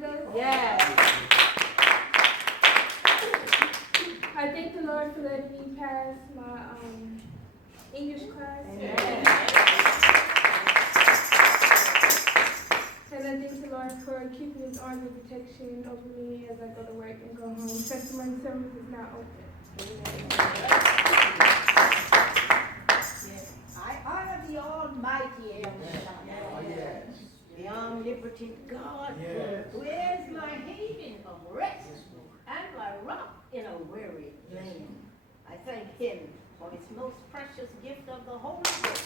with us? Yes. I thank the Lord for letting me pass my English class. Amen. And I thank the Lord for keeping His arms of protection over me as I go to work and go home. Testimony service is now open. Yes. I honor the Almighty El Shaddai, the omnipotent God, who is my haven of rest and my rock in a weary land. I thank Him for His most precious gift of the Holy Ghost.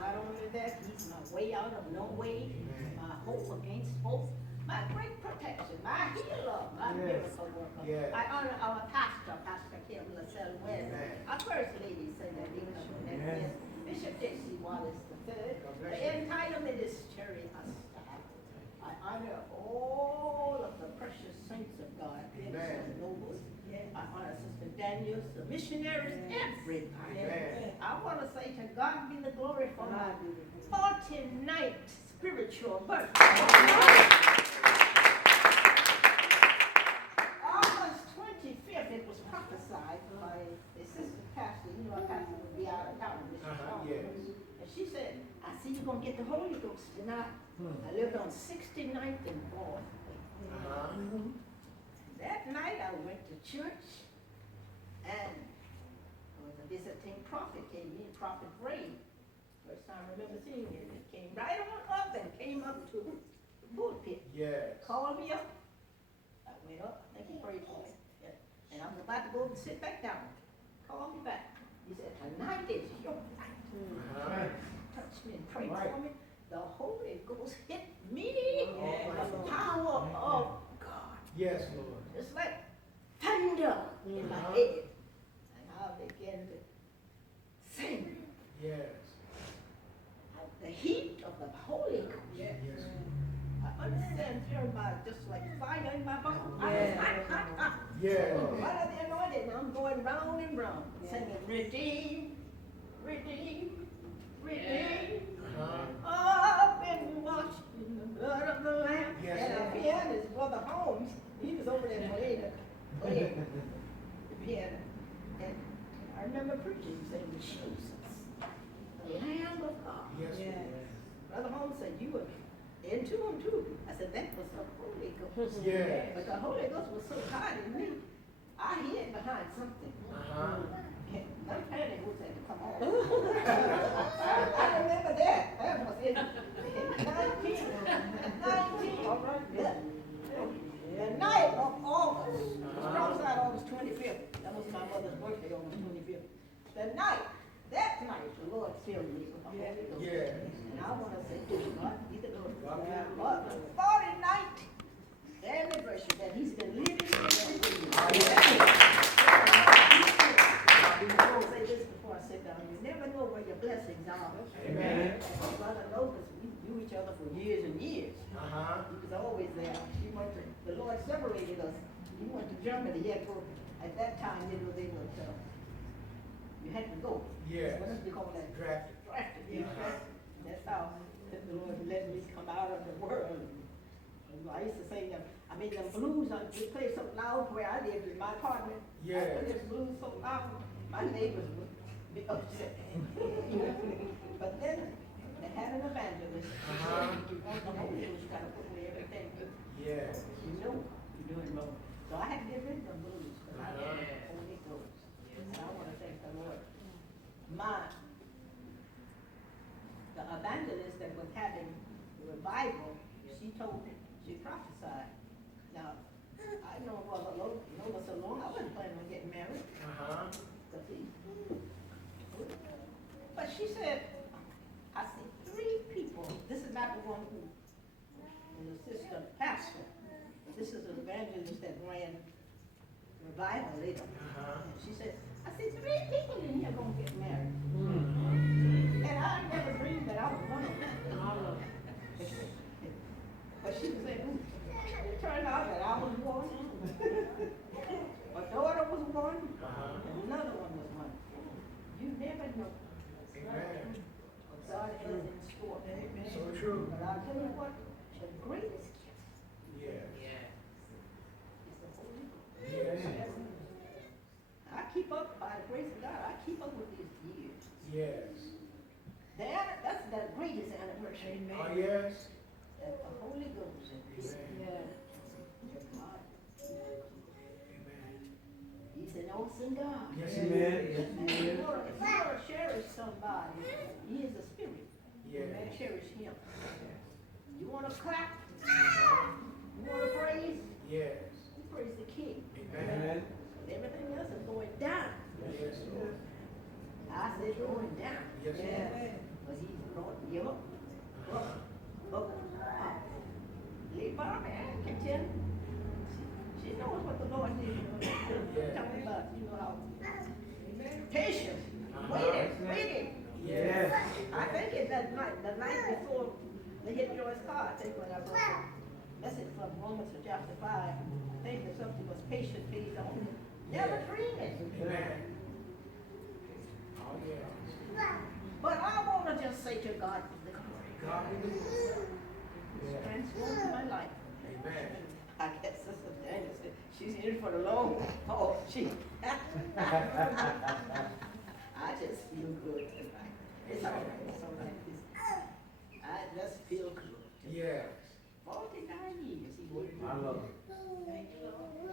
Not only that, He's my way out of no way, my hope against hope, my great protection, my healer, my miracle worker. I honor our pastor, Pastor Kim LaSalle West, our First Lady, Senator Dina Bishop J.C. Wallace III, the entire ministry staff. I honor all of the precious saints of God, and nobles. I honor Sister Daniels, the missionaries, everybody. I want to say to God be the glory for my 49th spiritual birthday. August 25th, it was prophesied by the assistant pastor. You know, our pastor would be out of town. And she said, I see you're going to get the Holy Ghost tonight. I lived on 69th and 4th. That night I went to church, and there was a visiting prophet came in, Prophet Ray. First time I remember seeing him. He came right on up and came up to the pulpit. Called me up. I went up. I think he prayed for me. And I was about to go and sit back down. Called me back. He said, tonight is your night. Touch me and pray for me. The Holy Ghost hit me. The power of God. Yes, Lord. It's like thunder in my head. And I began to sing. The heat of the Holy Ghost. I understand Jeremiah just like fire in my bones. I was hot. Right of the anointing, and I'm going round and round, singing, redeem, redeem, redeem. I've been washed in the blood of the Lamb. And the pianist, Brother Holmes, he was over there playing the piano. And I remember preaching, saying, Jesus, the Lamb of God. Brother Holmes said, you were into him too. I said, that was the Holy Ghost. But the Holy Ghost was so hot in me, I hid behind something. No panic was had to come on. I remember that. That was in 19, all right, the night of August. It was prophesied August 25th. That was my mother's birthday, August 25th. That night, the Lord filled me with the Holy Ghost. And I want to say, God, be the Lord. God, the 49th anniversary that He's been living in. I will say this before I sit down. You never know where your blessings are. Amen. Brother Locust, we knew each other for years and years. He was always there. The Lord separated us. He went to Germany. He had to, at that time, they were you had to go. What do you call that? Drafted. That's how the Lord let me come out of the world. I used to sing them. I mean, the blues, they play so loud where I lived in my apartment. I played the blues so loud, my neighbors would be upset. But then they had an evangelist. You want the Holy Ghost, you got to put away everything. You know you're doing wrong. So I had to get rid of the blues because I wanted the Holy Ghost. And I want to thank the Lord. The evangelist that was having the revival, she told me, she prophesied. Now, I know Brother Lola so long, I wasn't planning on getting married. But she said, I see 3 people. This is not the one who was the sister pastor. This is an evangelist that ran revival later. And she said, I see 3 people in here gonna get married. And I never dreamed that I was one of them. But she was saying, it turned out that I was one. My daughter was one, and another one was one. You never know what God has in store Yes. That's the greatest anniversary. Oh, yes. That the Holy Ghost is Amen. God. Amen. He's an awesome God. Yes, amen. Yes, If you want to cherish somebody, he is a spirit. yes. Cherish him. You want to clap? You want to praise? Yes. You praise the King. Amen. Everything else is going down. Yes, Lord. I said going down. Yes, Lord. But he's brought you up. Up. Leave Barbie, I can tell. She knows what the Lord did. Tell me about, how patience. Waiting. Yes. I think it's the night before they hit Joy's car, I think when I wrote the message from Romans chapter 5, I think that something was patient, please don't. Never dreaming. Amen. Oh, yeah. But I want to just say to God, the glory. God be the glory. Yeah. Transformed my life. Amen. I guess Sister Daniel said she's in it for the long haul. I just feel good tonight. It's all right. It's all right. I just feel good. Yes. 49 years he worked. I love it. Thank you, Lord. He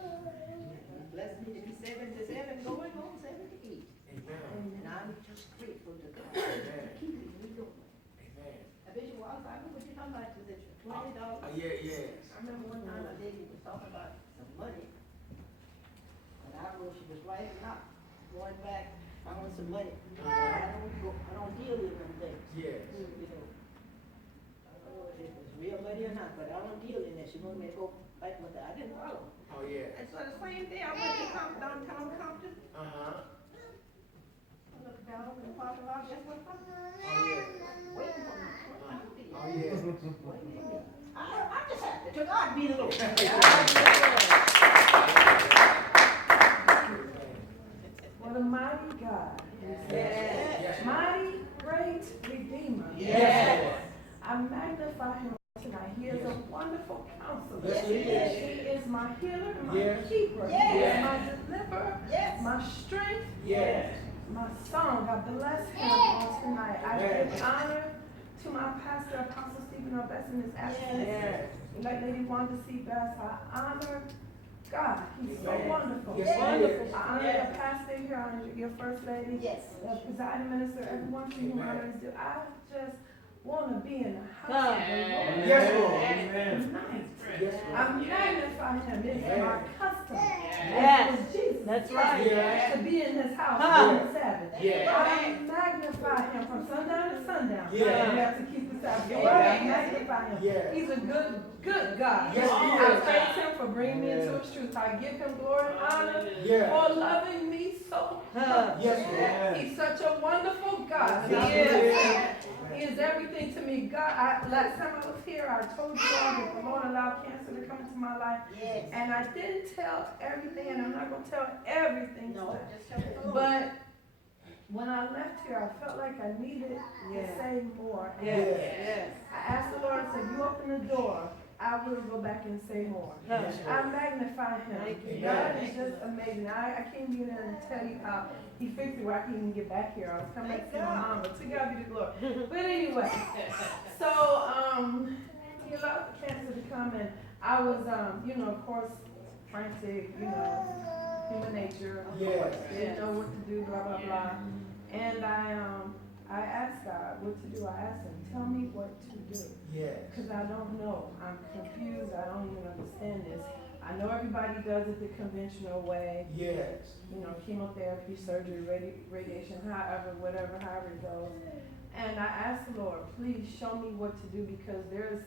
blessed me to be 77, going on 78. Amen. And I'm just grateful to God Amen. for keeping me going. Amen. Bishop Wallace, I remember you talking about this $20. Yes. I remember one time a lady was talking about some money. And I don't know if she was right or not. Going back, I want some money. I don't deal in them things. Yes. You know. I don't know if it was real money or not, but I don't deal in that. She wanted me to go back with her. I didn't follow. Oh, yeah. And so the same day I went to downtown Compton. Uh-huh. I looked down in the parking lot. Guess what happened? Oh, yeah. Waiting for me. Oh, yeah. I'm just happy. To God be the Lord. What a mighty God. Yes. Mighty, great Redeemer. Yes. I magnify him tonight. He is a wonderful counselor. Yes, he is. He is my healer, my Yes. keeper. Yes. He is my deliverer, Yes. my strength, Yes. my song. I bless him on tonight. I give honor to my pastor, Apostle Stephen R. Best in his absence. Yes. Like Lady Wanda C. Best, I honor God. He's so Yes. wonderful. Yes, he Wonderful. is. I honor Yes. your pastor here, I honor your first lady, Yes. the presiding minister, everyone to whom Amen. honor is due. I just want to be in the house of the Lord Yes, Lord. Amen. tonight. Yes, I Lord. magnify him. It's Yes. my custom. Yes. As Jesus That's did, right. Yes. to be in his house Huh. on the Sabbath. Yes. I magnify him from sundown to sundown. Yes. You have to keep the Sabbath. Yes. I magnify him. Yes. He's a good God. Yes, he I is. praise him for bringing me into his truth. I give him glory and honor Yes. for loving me so much. Yes, Lord. He's such a wonderful God. And Yes, I he bless is. him. He is everything to me. God, last time I was here, I told you all that the Lord allowed cancer to come into my life. Yes. And I didn't tell everything, and I'm not going to tell everything. No, today. just tell me the Lord. But when I left here, I felt like I needed to say more. And Yes. I asked the Lord, I said, you open the door, I will go back and say more. Yes, I Lord. magnify him. Thank you. God is just amazing. I can't even tell you how he fixed it where I couldn't even get back here. I was coming back to see my mom, but to God be the glory. But anyway, so he allowed the cancer to come, and I was, of course, frantic, human nature. Of Yes. course, didn't know what to do, blah, blah, blah. And I asked God what to do. I asked him, tell me what to do. Yes. Because I don't know. I'm confused. I don't even understand this. I know everybody does it the conventional way. Yes. Chemotherapy, surgery, radiation, however it goes. And I asked the Lord, please show me what to do, because there's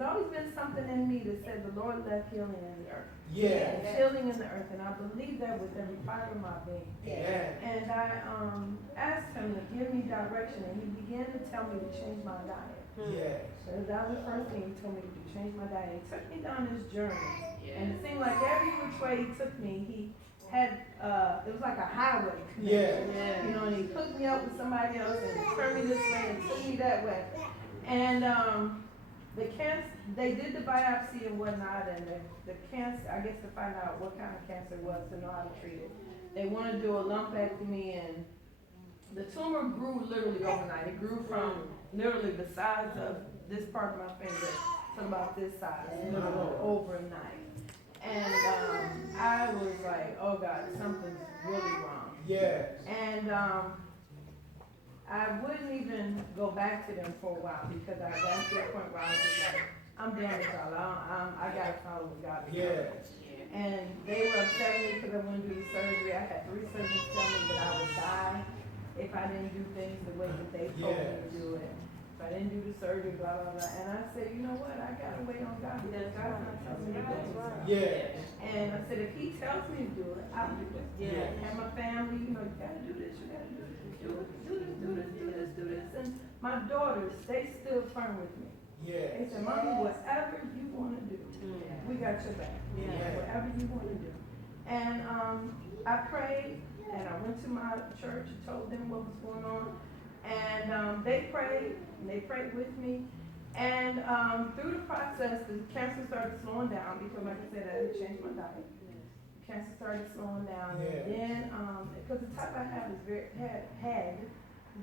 always been something in me that said the Lord left healing in the earth. Yes. Healing in the earth, and I believe that with every fiber of my being. Yes. And I asked him to give me direction, and he began to tell me to change my diet. Yes. So that was the first thing he told me to do, change my diet. He took me down this journey, and it seemed like every which way he took me, he had, it was like a highway connection. Yes. And he hooked me up with somebody else and turned me this way and took me that way. And the cancer, they did the biopsy and whatnot, and the cancer, I guess to find out what kind of cancer it was to know how to treat it. They want to do a lumpectomy and The tumor grew literally overnight. It grew from literally the size of this part of my finger to about this size, literally overnight. And I was like, oh God, something's really wrong. Yes. And I wouldn't even go back to them for a while because I got to a point where I was just like, I'm done with y'all. I got to follow what God is doing. Yes. And they were upset me because I wouldn't do the surgery. I had 3 surgeons tell me that I would die if I didn't do things the way that they told me to do it. If I didn't do the surgery, blah, blah, blah. And I said, you know what? I got to wait on God because God's not telling me to do it. Yes. And I said, if he tells me to do it, I'll do it. Yes. And my family, you know, you got to do this, you got to do this, do this, do this, do this, do this, do this. And my daughters, they still firm with me. Yes. They said, Mommy, whatever you want to do, we got your back. Whatever you want to do. And I prayed, and I went to my church and told them what was going on. And they prayed, and they prayed with me. And through the process, the cancer started slowing down because, like I said, I had changed my diet. Cancer started slowing down, and then because the type I have is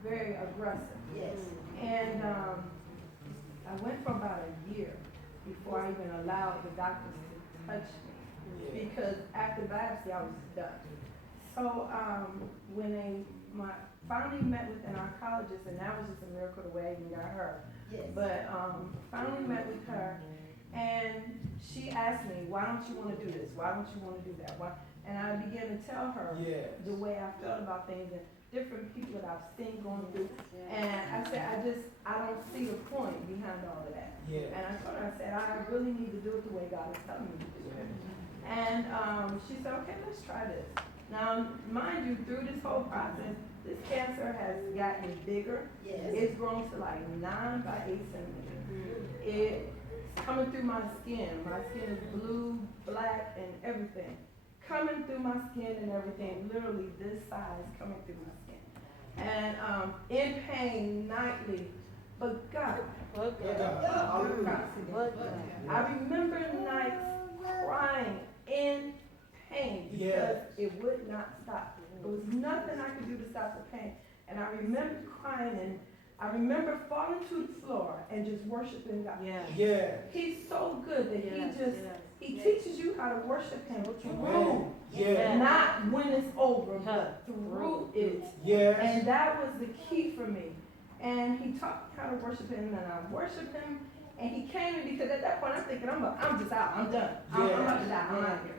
very aggressive. Yes. And I went for about a year before I even allowed the doctors to touch me because after biopsy I was done. So when they finally met with an oncologist, and that was just a miracle the way I even got her. Yes. But finally met with her, and she asked me, why don't you want to do this? Why don't you want to do that? Why? And I began to tell her the way I felt about things and different people that I've seen going through. And I said, I don't see the point behind all of that. And I told her, I said, I really need to do it the way God is telling me to do it. And she said, okay, let's try this. Now, mind you, through this whole process, this cancer has gotten bigger. Yes. It's grown to like 9 by 8 centimeters. It's coming through my skin. My skin is blue, black, and everything. Coming through my skin and everything, literally this size coming through my skin. And in pain nightly, but God. I remember nights crying in pain because it would not stop. There was nothing I could do to stop the pain. And I remember crying, and I remember falling to the floor and just worshiping God. He's so good that he teaches you how to worship him through. Not when it's over, but through it. And that was the key for me. And he taught me how to worship him, and I worshiped him. And he came in because at that point I'm thinking, I'm just out, I'm done. I'm about to die, I'm out here.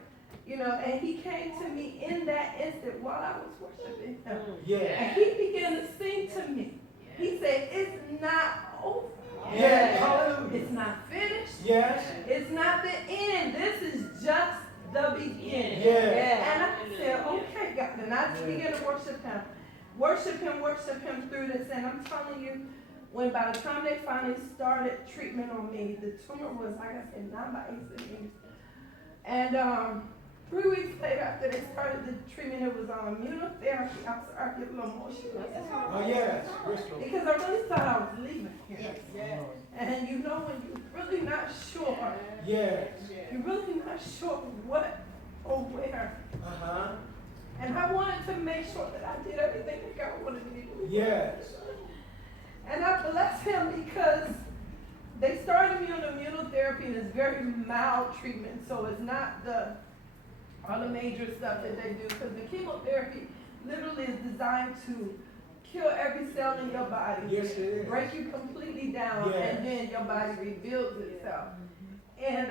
You know, and he came to me in that instant while I was worshiping him. And he began to sing to me. He said, it's not over. It's not finished. It's not the end. This is just the beginning. And I said, okay, God. And I just began to worship him. Worship him through this. And I'm telling you, when by the time they finally started treatment on me, the tumor was, like I said, 9 by 8 centimeters. And 3 weeks later, after they started the treatment, it was on immunotherapy. I'm sorry, I get a little emotional. Because I really thought I was leaving here. And you know when you're really not sure. You're really not sure what or where. And I wanted to make sure that I did everything that God wanted me to do. And I bless him because they started me on immunotherapy, and it's very mild treatment, so it's not all the major stuff that they do, because the chemotherapy literally is designed to kill every cell in your body, break you completely down, and then your body rebuilds itself. And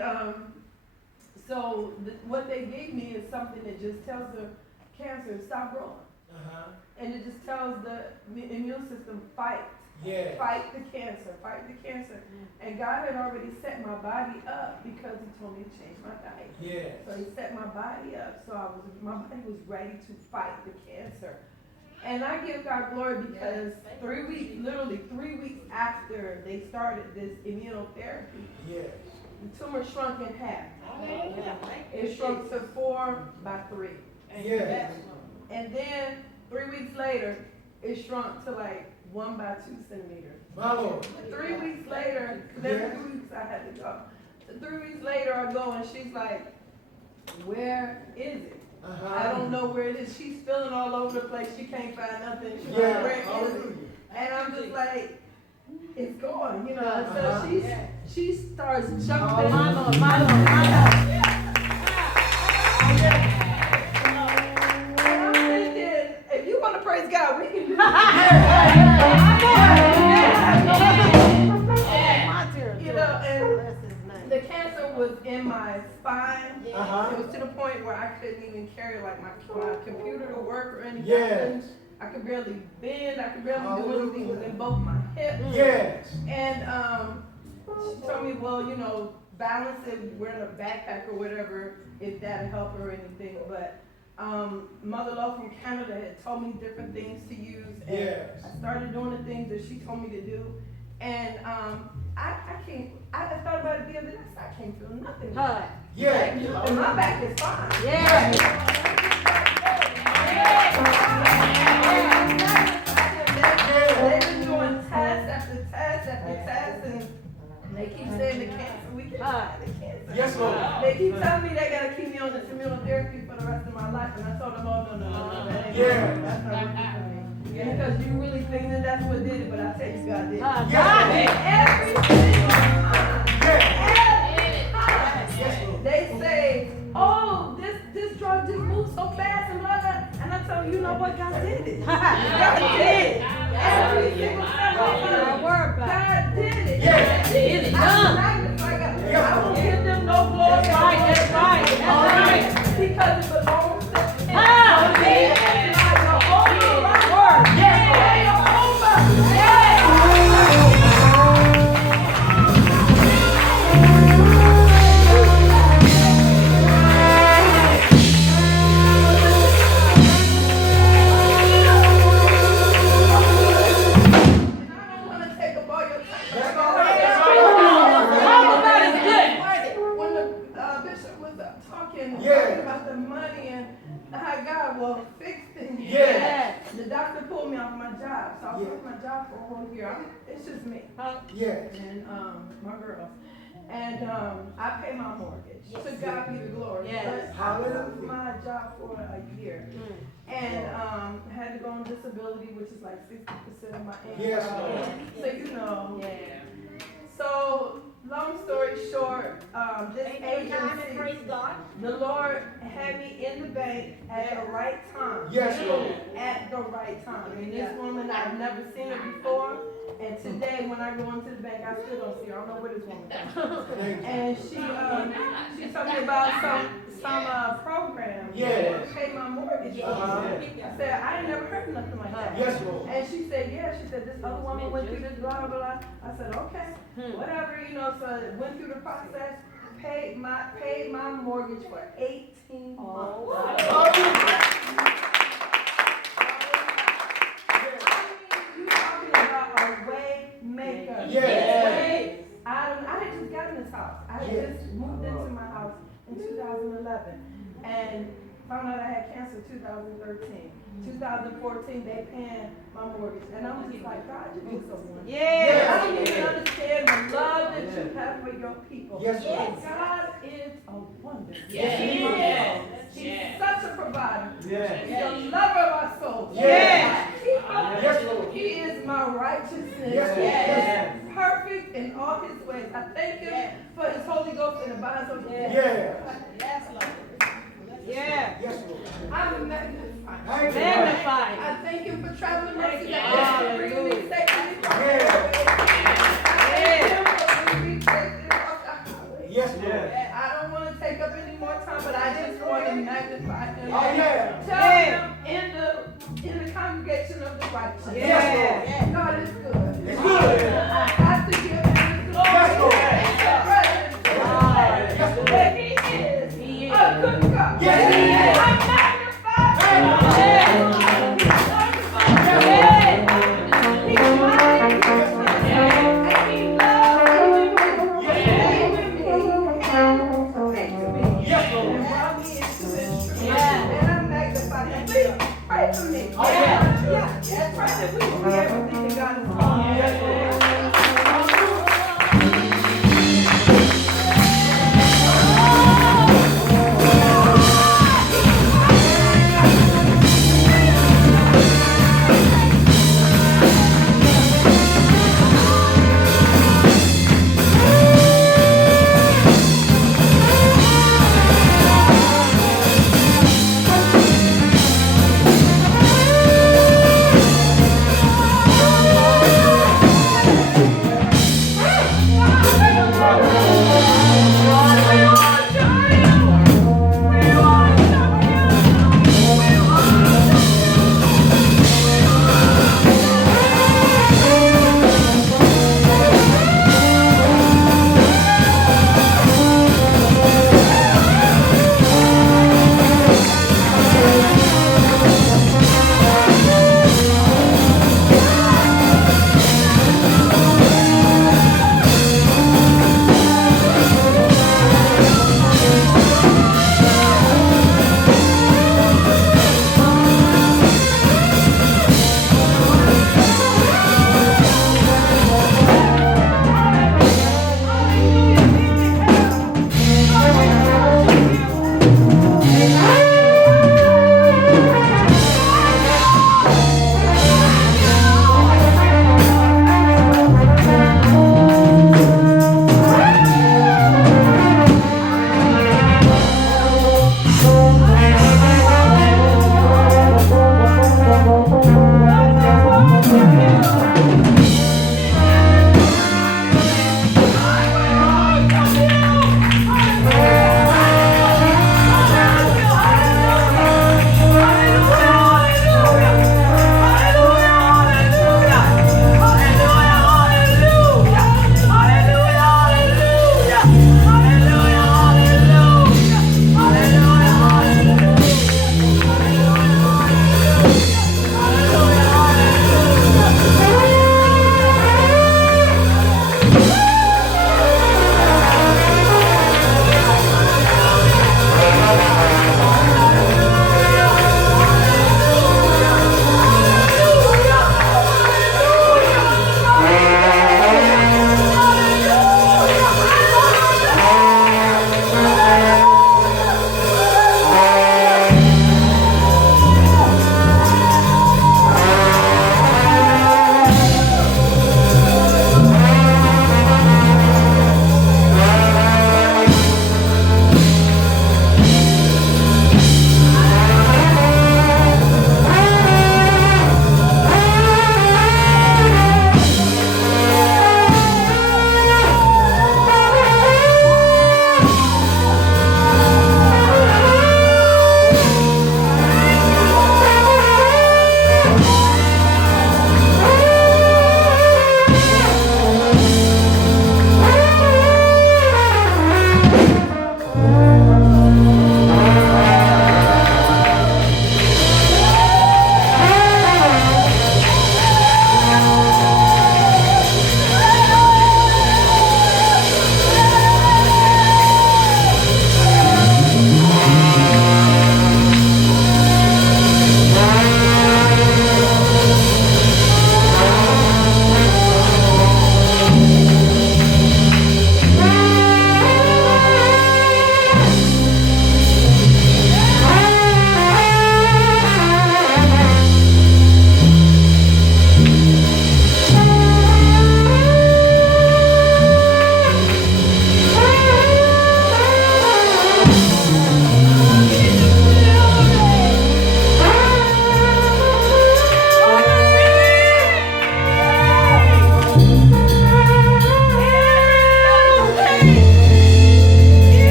so what they gave me is something that just tells the cancer stop growing, and it just tells the immune system fight the cancer. And God had already set my body up because he told me to change my diet. So he set my body up, so my body was ready to fight the cancer. And I give God glory because 3 weeks, literally 3 weeks after they started this immunotherapy, the tumor shrunk in half. It shrunk to 4 by 3. And then 3 weeks later, it shrunk to like 1 by 2 centimeters. My Lord. 3 weeks later, then 3 weeks I had to go. 3 weeks later I go and she's like, where is it? I don't know where it is. She's feeling all over the place. She can't find nothing. She's like, Yeah. where is it? And I'm just like, it's gone, you know. So she starts jumping. My Lord. And I'm thinking, if you want to praise God, we can do You know, and the cancer was in my spine. It was to the point where I couldn't even carry like my computer to work or anything. Yes. I could barely bend. I could barely do anything. It was in both my hips. Yes. And she told me, well, you know, balance it, wearing a backpack or whatever, if that'd help or anything. But Mother Love from Canada had told me different things to use. And Yes. I started doing the things that she told me to do. And I thought about it the other day. I can't feel nothing. Yeah. And my back is fine. They've been doing test after test after test, and they keep saying the cancer. We can fight the cancer. Yes, Lord. They keep telling me they gotta keep me on this immunotherapy for the rest of my life, and I told them, oh no, that ain't Yeah. that's not working for me. Because you really think that that's what did it, but I tell you, God did. Yes, Every single time. Yes, Lord. They say, oh, this drug just moves so fast and blah, blah. And I tell you, you know what? God did it. God did it. Every single time. God did it. Yes. I will give them no glory. That's right. Because it belongs to Him. Talking about the money and how God will fix things. The doctor pulled me off my job, so I was off my job for a whole year. It's just me. And my girls. And I pay my mortgage. To God be the glory. But I was off my job for a year. And had to go on disability, which is like 60% of my income. So you know. So long story short, this agency, the Lord had me in the bank at the right time. Yes, Lord. At the right time. And this woman, I've never seen her before. And today, when I go into the bank, I still don't see her. I don't know where this woman comes from. And she told me about some program to pay my mortgage. I said, I ain't never heard of nothing like that. Yes, Lord. And she said, she said, this other woman went through this, blah, blah, blah. I said, okay, whatever, you know, so went through the process, paid my mortgage for 18 months. You talking about a way maker. I had just gotten this house. I had just moved into my house in 2011 and found out I had cancer in 2013. 2014, they paying my mortgage. And I'm just like, God, you're just so wonderful. I don't even understand the love that you have for your people. God is a wonder. He's such a provider. He's the lover of our souls. He is my righteousness. He is perfect in all His ways. I thank Him for His Holy Ghost and abides on Him. I'm magnified. I thank Him for traveling mercy that bringing me safely. I don't want to take up any more time, but I just want to magnify Him. Tell Him in the congregation of the righteous. God is good. I have to give Him the glory. Where He is a good God. I magnify Him. He's mighty. And He loves me. And brought me into His truth. And I magnify Him. Please pray for me. Pray that we will be everything that God has called me.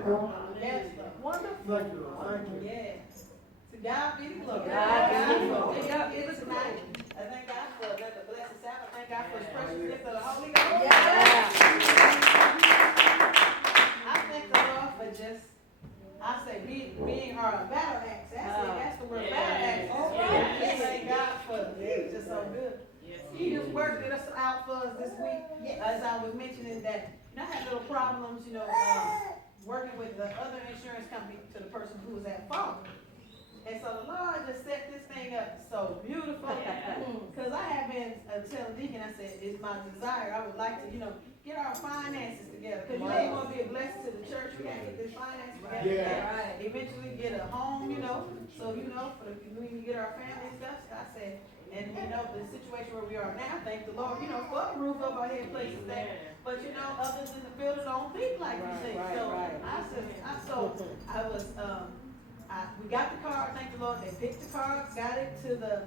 Yes, wonderful. Thank you, thank you. Yes. To God be the glory. God be the glory. Thank God for tonight. I thank God for another blessed Sabbath. I thank God for His precious gift of the Holy Ghost. I thank the Lord for just, I say, being our battle axe. That's the word, battle axe. I thank God for it. Just so good. He just worked it out for us this week. As I was mentioning that, I had little problems, working with the other insurance company to the person who was at fault. And so the Lord just set this thing up so beautiful. Because I have been telling Deacon, I said, it's my desire. I would like to, get our finances together. Because you want to be a blessing to the church. We got to get this finance together. Yeah. Right. Eventually get a home, So, when we get our family stuff, I said, and the situation where we are now, thank the Lord, for a roof over our head, place to stay. But others in the building don't think like we think. We got the car, thank the Lord, they picked the car, got it to the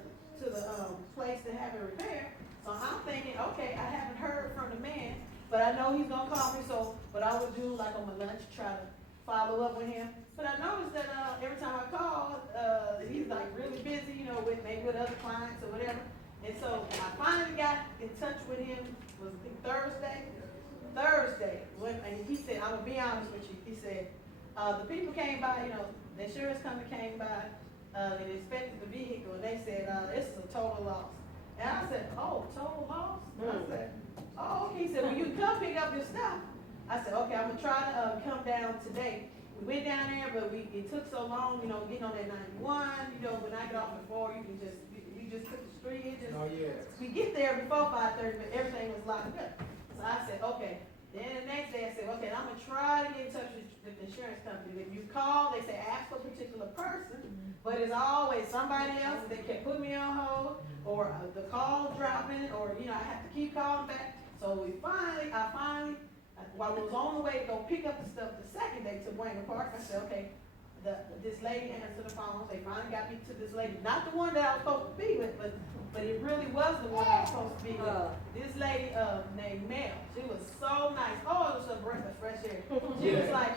place to have it repaired. So I'm thinking, okay, I haven't heard from the man, but I know he's gonna call me, so what I would do, like on my lunch, try to follow up with him. But I noticed that every time I call, he's like really busy, with other clients or whatever. And so I finally got in touch with him, was I think Thursday, and he said, I'm gonna be honest with you, he said, the people came by, the insurance company came by, they inspected the vehicle, and they said, this is a total loss. And I said, oh, total loss? I said, oh, okay. He said, well, you can come pick up your stuff. I said, okay, I'm gonna try to come down today. We went down there, but it took so long, getting on that 91, when I get off at 4, you just took the street. We get there before 5:30, but everything was locked up. So I said, okay. Then the next day I said, okay, I'm gonna try to get in touch with the insurance company. If you call, they say ask for a particular person, but it's always somebody else. They kept putting me on hold, or the call dropping, or I have to keep calling back. So I finally, while I was on the way to go pick up the stuff the second day to Wayne Park, I said, okay, this lady answered the phone. They finally got me to this lady, not the one that I was supposed to be with, but it really was the one I was supposed to be with. This lady named Mel. She was so nice. Oh, it was a breath of fresh air. She was like,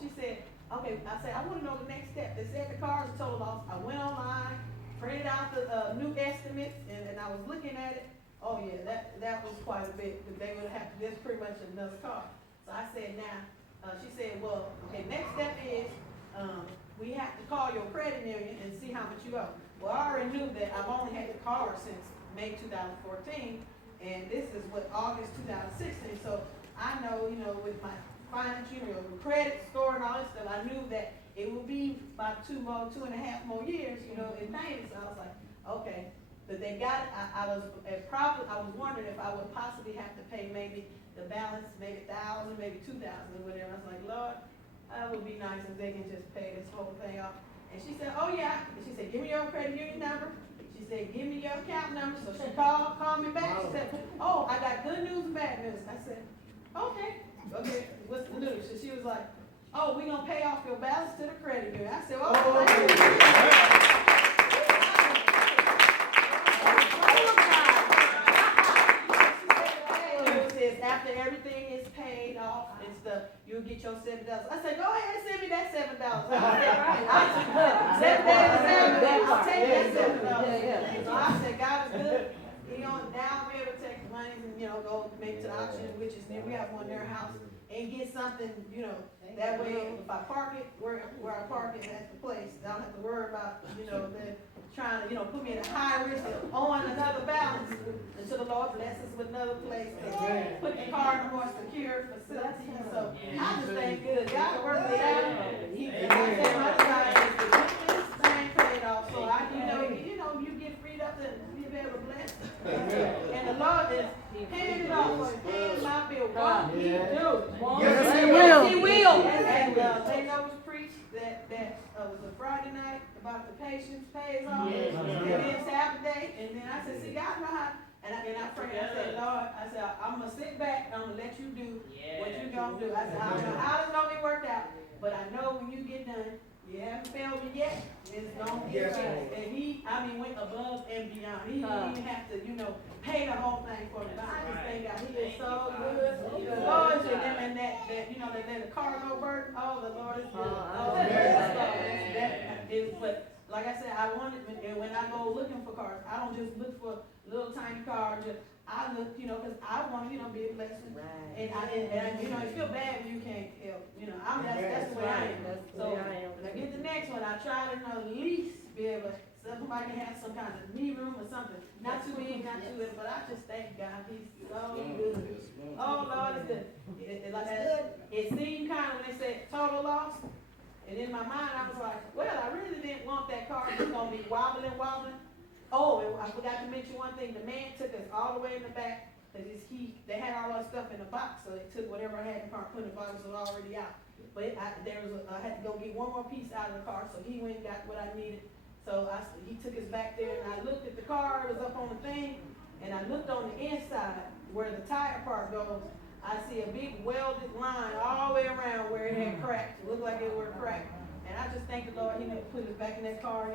she said, okay, I said, I want to know the next step. They said the car is a total loss. I went online, printed out the new estimates, and I was looking at it. Oh yeah, that was quite a bit, because they would have, that's pretty much another car. So I said, she said, well, okay, next step is, we have to call your credit union and see how much you owe. Well, I already knew that I've only had the car since May 2014, and this is August 2016. So I know, with my finance, credit score and all this stuff, I knew that it would be about 2.5 more years, in payments. So I was like, okay. But they got it. I was wondering if I would possibly have to pay maybe the balance, maybe 1,000, maybe 2,000 or whatever. I was like, Lord, that would be nice if they can just pay this whole thing off. And she said, oh yeah. And she said, give me your credit union number. She said, give me your account number. So she called me back. She said, oh, I got good news and bad news. I said, okay, what's the news? So she was like, oh, we're going to pay off your balance to the credit union. I said, oh, thank you. After everything is paid off and stuff, you'll get your $7. I said, go ahead and send me that $7. I'll take that $7. So I said, God is good. Now I'm able to take the money and, go maybe to the auction, which is near, we have one near our house, and get something, that way if I park it, where I park it at the place, I don't have to worry about, trying to, put me in a high risk of owing another balance until the Lord blesses with another place to put the car in a more secure facility. So I just thank good. God worked it out. He said my desire is to get this thing paid off. So you get freed up to be able to bless. And the Lord is paying it off for me, paying my bill. Won't He do? Yes, He will. He will. And they know was preached that was a Friday night about the patience pays off. Yes. And then Saturday, and then I said, see, God know how. And I prayed, I said, Lord, I'm going to sit back, and I'm going to let you do what you're going to do. I said, I don't know how it's going to be worked out, but I know when you get done, You haven't failed me yet. It's gonna get Yes, better. Lord. And he, I mean, went above and beyond. He didn't even have to, pay the whole thing for me. But I just thank God. He is so good. Lord, and that, that cargo burden. Oh, the Lord is good. Oh, that is, but like I said, I wanted, and when I go looking for cars, I don't just look for little tiny cars. I look, because I want to, be a blessing. Right. And I feel bad when you can't help. That's the way I am. So when I get the next one, I try to at least be able, so somebody can have some kind of knee room or something. Not too big, not too little, but I just thank God. He's so good. Oh Lord, it's good. It seemed kind of when they said total loss. And in my mind, I was like, well, I really didn't want that car that's gonna be wobbling. Oh, and I forgot to mention one thing. The man took us all the way in the back because they had all our stuff in a box, so they took whatever I had in the car, put in the box, it was already out. But I had to go get one more piece out of the car, so he went and got what I needed. So he took us back there, and I looked at the car. It was up on the thing, and I looked on the inside where the tire part goes. I see a big welded line all the way around where it had cracked. It looked like it were cracked. And I just thank the Lord, he didn't put us back in that car,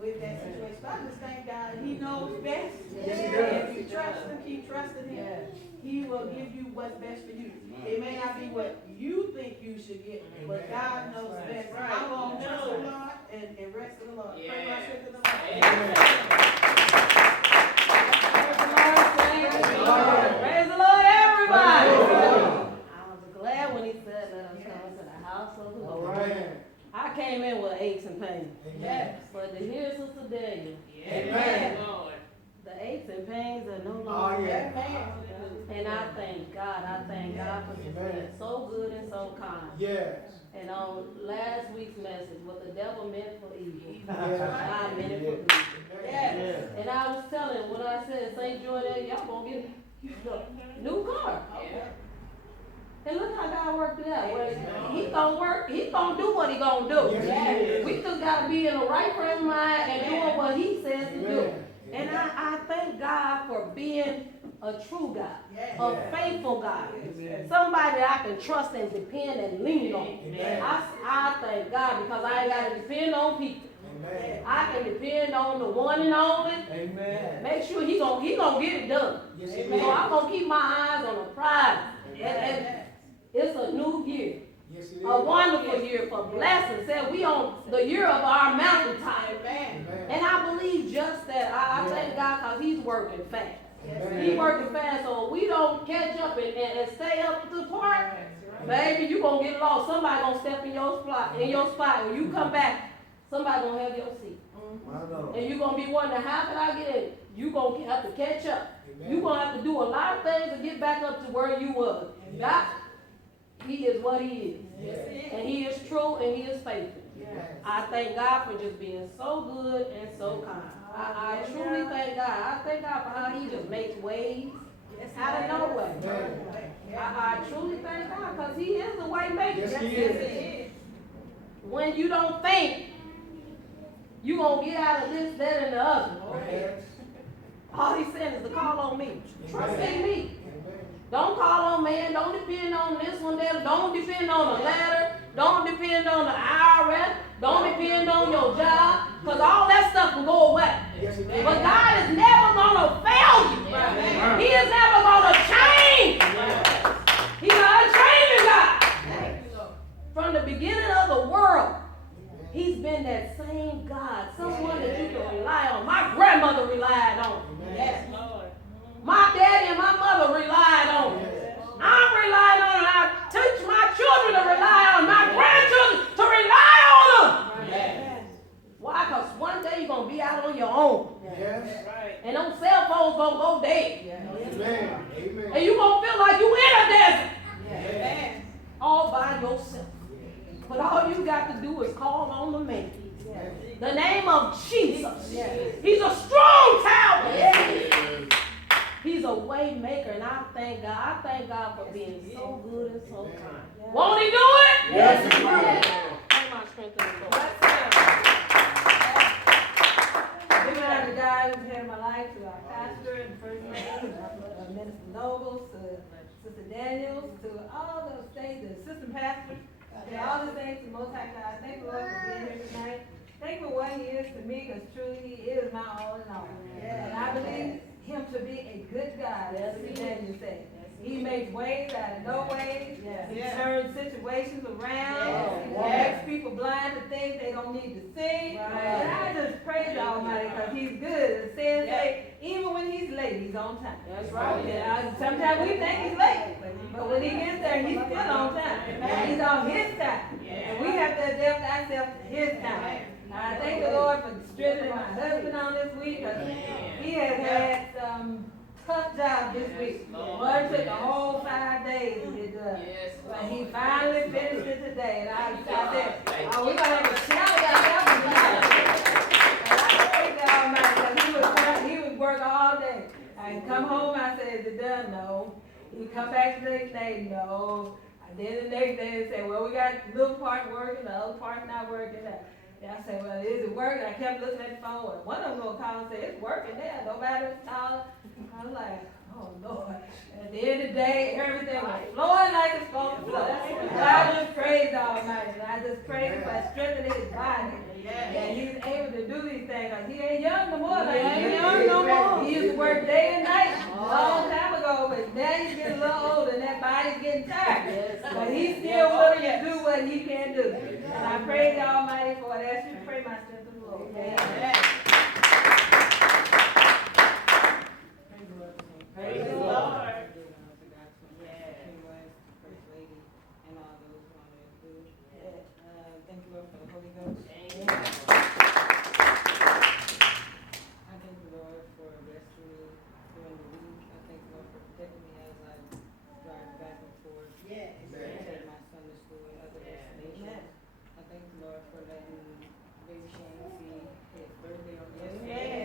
with that situation. But I just thank God, he knows best. Yes, he does. If you trust him, keep trusting him. He will give you what's best for you. It may not be what you think you should get, but God knows best. I'm going to trust the Lord and rest in the Lord. Pray my strength in the Lord. Praise the Lord, everybody. I was glad when he said, let us come to the house of the All Lord. right. I came in with aches and pains. Amen. But to hear Sister Daniel, Amen. the aches and pains are no Oh, longer. yeah. And I thank God for just being so good and so kind. Yes. And on last week's message, what the devil meant for evil, Yes. God meant it for good. Yes. And I was telling, when I said St. Joy that y'all gonna get a new car. And look how God worked it out. Well, he gonna work, he gonna do what he gonna do. Yes, he is. We just gotta be in the right frame of mind and doing what he says to do. Amen. And I thank God for being a true God, a faithful God, somebody that I can trust and depend and lean on. Amen. I thank God because I ain't gotta depend on people. Amen. I can depend on the one and only. Amen. Make sure he gonna get it done. Yes, he So will. I'm gonna keep my eyes on the prize. And it's a new year, Yes, he is. a wonderful year for blessings. Said we on the year of our mountaintop. Amen. And I believe just that. I thank God because he's working fast. Amen. He's working fast, so we don't catch up and stay up to the part. Baby, you gonna get lost. Somebody gonna step in your spot. When you come back, somebody gonna have your seat. I know. And you gonna be wondering, how can I get in? You gonna have to catch up. Amen. You gonna have to do a lot of things to get back up to where you was. God, he is what he is. Yes. And he is true and he is faithful. Yes. I thank God for just being so good and so kind. I truly thank God. I thank God for how he just makes ways out of nowhere. Amen. I truly thank God because he is the way maker. Yes, he is. When you don't think you gonna get out of this, that, and the other, Yes. all he's saying is to call on me. Trust in me. Amen. Don't call on man. Don't depend on this one there. Don't depend on the ladder. Don't depend on the IRS. Don't depend on your job. Because all that stuff will go away. Yes, it is. But God is never going to fail you. He is never going to change. He's not a changing God. From the beginning of the world, he's been that same God. Someone that you can rely on. My grandmother relied on. Yes. My daddy and my mother relied on it. I'm relying on it. I teach my children to rely on my grandchildren to rely on them. Why? Because one day you're going to be out on your own. Yes. And those cell phones going to go dead. Amen. Amen. And you're going to feel like you're in a desert. Yes. All by yourself. But all you got to do is call on the man. The name of Jesus. He's a strong tower. He's a way maker, and I thank God. I thank God for being so good and so kind. Won't he do it? Yes, he will. Pray my strength in the Lord. Giving honor to God who's head of my life, to our pastor and first lady, Minister Nobles, to Sister Daniels, to all those things, the assistant pastors, And all the things to Most High God. Thank the Lord for being here tonight. Thank you for what He is to me, because truly He is my all in all. And I believe Him to be a good God, as the Daniel said. He makes ways out of no ways. He turns situations around. He makes people blind to things they don't need to see. And I just praise the Almighty because He's good. It says that even when He's late, He's on time. That's right. Sometimes we think He's late, but when He gets there, He's still on time. And He's on His time. And we have to adapt ourselves to His time. I thank the Lord for strengthening my husband on this week, because he has had some tough job this week. Well, it took a whole 5 days to get done. But he finally finished it today. And I said, oh, we're going to have a shout out that one tonight. And I thank the Almighty, because he would work all day. I come home, I said, is it done? No. He come back the next day, no. And then the next day, they say, well, we got a little part working, the other part not working. And I said, well, is it working? I kept looking at the phone. And one of them gonna call and say, it's working there. Nobody was calling. I was like, oh, Lord. At the end of the day, everything was flowing like it's supposed to flow. And I just praised Almighty. And I just praised Him for strengthening His body. And He's able to do these things. Because He ain't young no more. Like he ain't young no more. He used to work day and night a long time ago. But now he's getting a little older and that body's getting tired. But He's still willing to do what He can do. And I praise the Almighty for it. I ask you to pray my strength in the Lord. Amen. Praise the Lord. Thank you, Lord, for the Holy Ghost. I thank the Lord for blessing me during the week. I thank the Lord for protecting me as I drive back and forth. Take my son to school and other destinations. I thank the Lord for letting Baby Shane see his birthday on yesterday.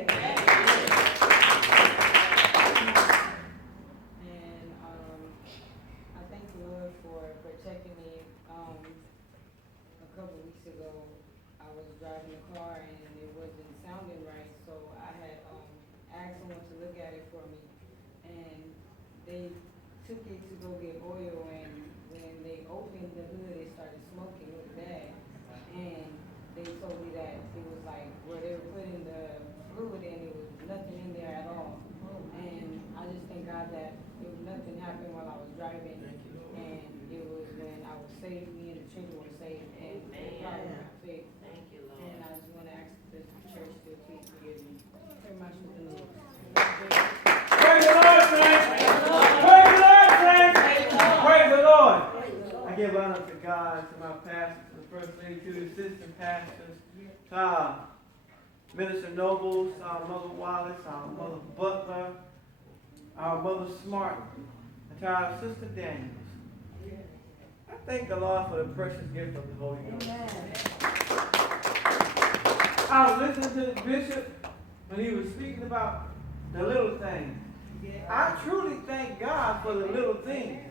And I thank the Lord for protecting me. A couple weeks ago, I was driving the car and it wasn't sounding right, so I had asked someone to look at it for me, and they took it to go get oil, and when they opened the hood, it started smoking. It was bad, and they told me that it was like where they were putting the fluid in, it was nothing in there at all. And I just thank God that nothing happened while I was driving, and it was when I was saved, me and the children were saved, and the problem got fixed. Thank you, Lord. And I just want to ask the church to please forgive me. Very much with the Lord. Praise the Lord, friends. Praise the Lord, friends. Praise the Lord. I give honor to God, to my pastor, to the first lady, to the assistant pastors, to Minister Nobles, our Mother Wallace, our Mother Butler, our Mother Smart, and to our Sister Daniels. I thank the Lord for the precious gift of the Holy Ghost. I was listening to the bishop when he was speaking about the little things. I truly thank God for the little things.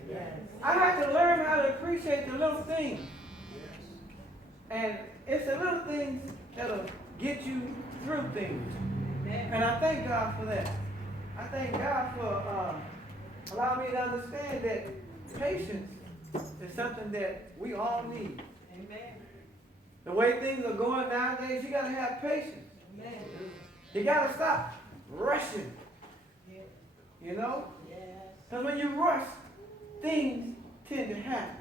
I had to learn how to appreciate the little things. And it's the little things that'll get you through things. And I thank God for that. I thank God for allowing me to understand that patience is something that we all need. Amen. The way things are going nowadays, you got to have patience. You got to stop rushing. You know? Because when you rush, things tend to happen.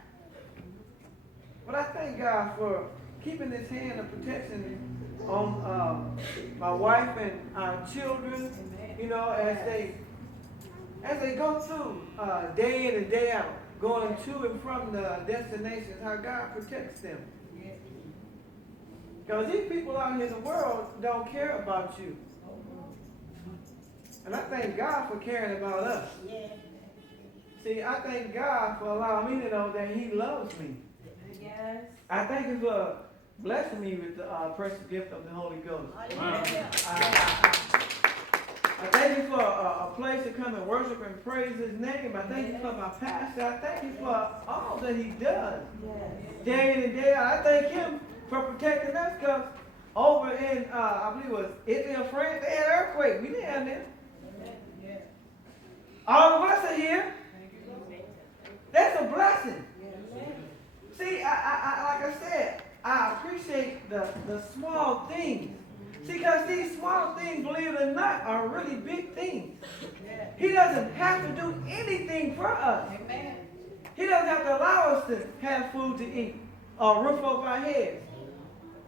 But I thank God for keeping His hand of protection on my wife and our children, you know, as they go through day in and day out, going to and from the destinations, how God protects them. Because these people out here in the world don't care about you. And I thank God for caring about us. See, I thank God for allowing me to know that He loves me. Yes. I thank Him for blessing me with the precious gift of the Holy Ghost. I thank Him for a place to come and worship and praise His name. I thank Him for my pastor. I thank Him for all that He does. Day in and day out. I thank Him for protecting us, because over in, I believe it was Italy or France, they had an earthquake. We didn't have that. All of us are here. That's a blessing. See, I the small things. See, because these small things, believe it or not, are really big things. He doesn't have to do anything for us. Amen. He doesn't have to allow us to have food to eat or roof over our heads.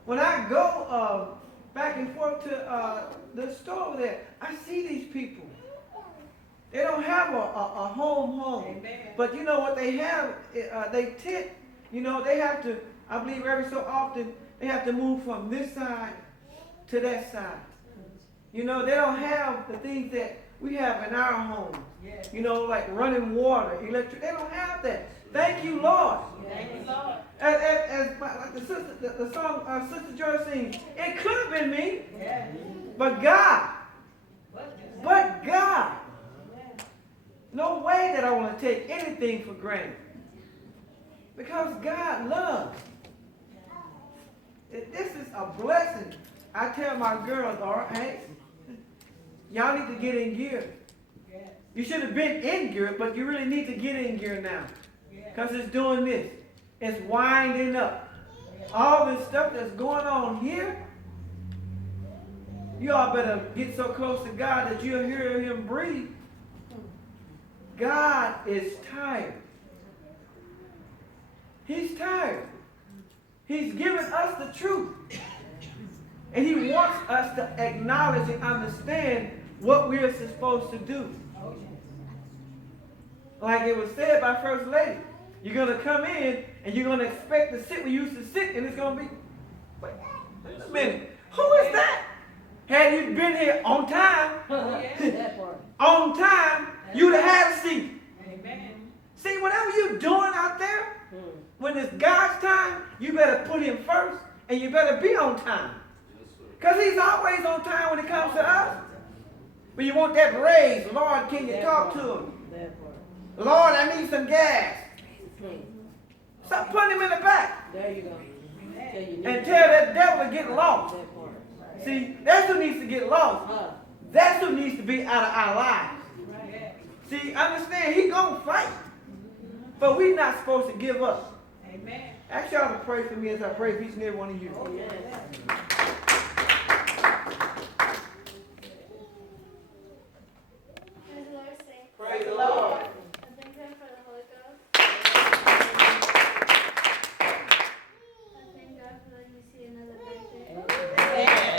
When I go back and forth to the store over there, I see these people. They don't have a home. Amen. But you know what they have? They tent. You know, they have to, I believe every so often, they have to move from this side to that side. You know, they don't have the things that we have in our homes. Yes. You know, like running water, electric. They don't have that. Thank you, Lord. Thank you, Lord. Like the song Sister Joy sings, it could have been me, Yes. but God. But But God. No way that I want to take anything for granted. Because God loves. This is a blessing. I tell my girls, all right, hey, y'all need to get in gear. You should have been in gear, but you really need to get in gear now. Because it's doing this. It's winding up. All this stuff that's going on here, you all better get so close to God that you'll hear him breathe. God is tired. He's tired. He's given us the truth. And he wants us to acknowledge and understand what we are supposed to do. Like it was said by First Lady. You're going to come in and you're going to expect to sit where you used to sit, and it's going to be, wait a minute, who is that? Had you been here on time, on time, you'd have had a seat. Amen. See, whatever you're doing out there, when it's God's time, you better put him first, and you better be on time. Because he's always on time when it comes to us. When you want that raise, Lord, can you talk to him? Lord, I need some gas. Stop putting him in the back. There you go. And tell that devil to get lost. See, that's who needs to get lost. That's who needs to be out of our lives. See, understand, he gonna fight. But we're not supposed to give up. Amen. Ask y'all to pray for me as I pray for each and every one of you. Praise the Lord. I thank God for the Holy Ghost. I thank God for letting me see another birthday.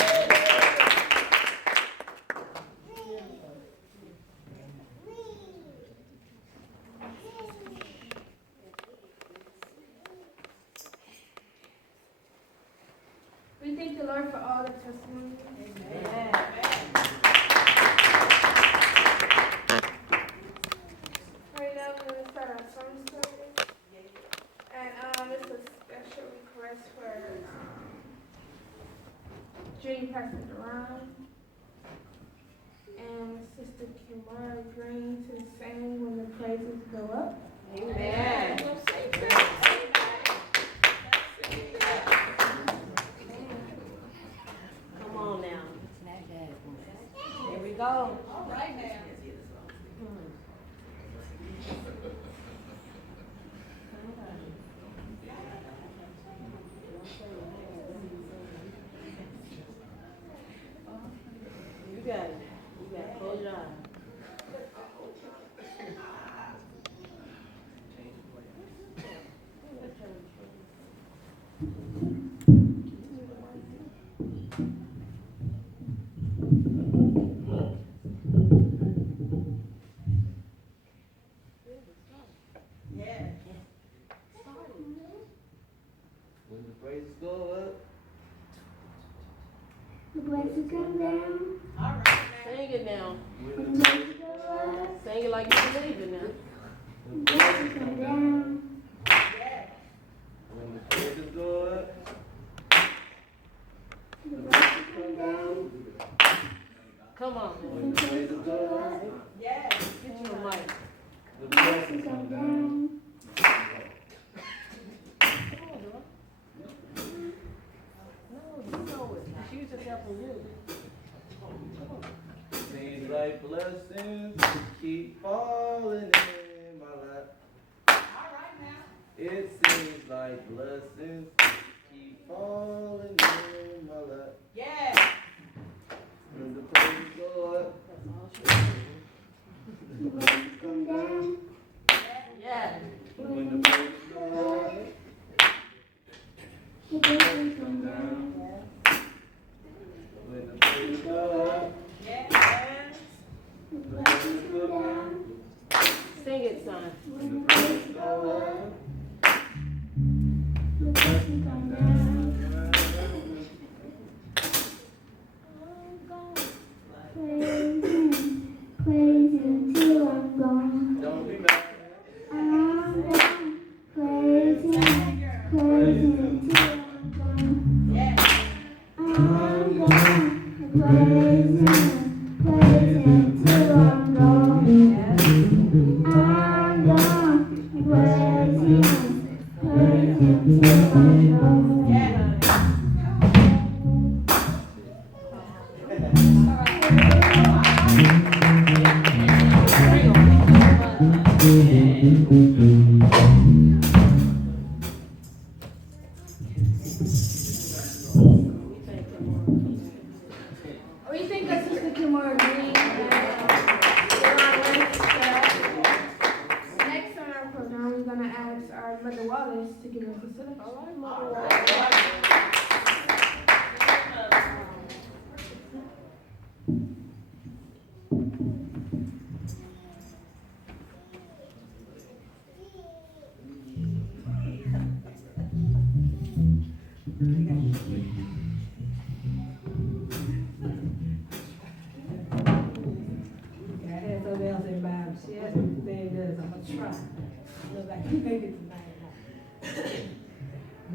We thank the Lord for all the testimonies. Amen. Right now, we're going to start our song service. And it's a special request for Junior Pastor Duran and Sister Kimara Green to sing When the Praises Go Up. Amen. Come on now. Here we go. All right now. You got it. You got to close your eyes. When the praises go up, The blessings come down. All right now. Sing it now. when the praises Go up. Sing it like you believe it now. The blessings come down. when the praises go up, The blessings come down. Come on. when the praises go up, Yes. Get you a mic. the blessings come down. No, you know it. She was just helping you. Seems like blessings keep falling in my life. All right now. It seems like blessings keep falling in time. When the praise go up, The blessings come down. Praise Him till I'm gone. don't be mad. I'm gone. Praise Him till I'm gone. I'm gone. Praise Him till I'm gone. I'm gone. Praise Him till I'm gone. We think of Sister Kimora Green and next on our program, we're going to ask our Mother Wallace to give us a selection. All right, Mother Wallace. I had something else in mind. She asked me to say this. I'm gonna try. Look like you make it tonight.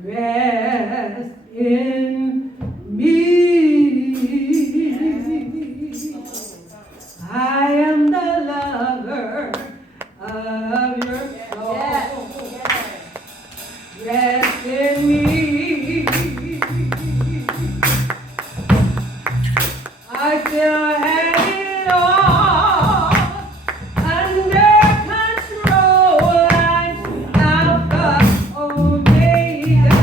Rest in me. I am the lover of your soul. Rest in me. I still have it all under control. I'm Alpha Omega.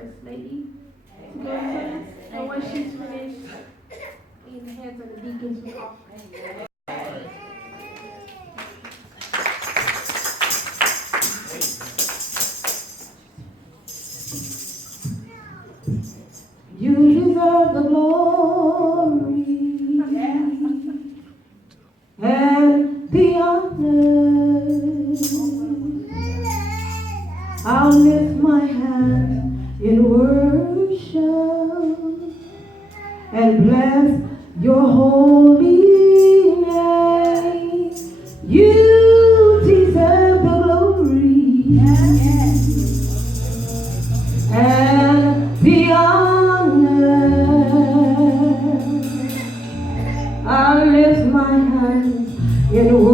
First Lady to go to. And once she's finished, in the hands of the deacons with offering. You deserve the glory and the honor. I'll lift my hand in worship and bless your holy name. You deserve the glory and the honor. I lift my hands in worship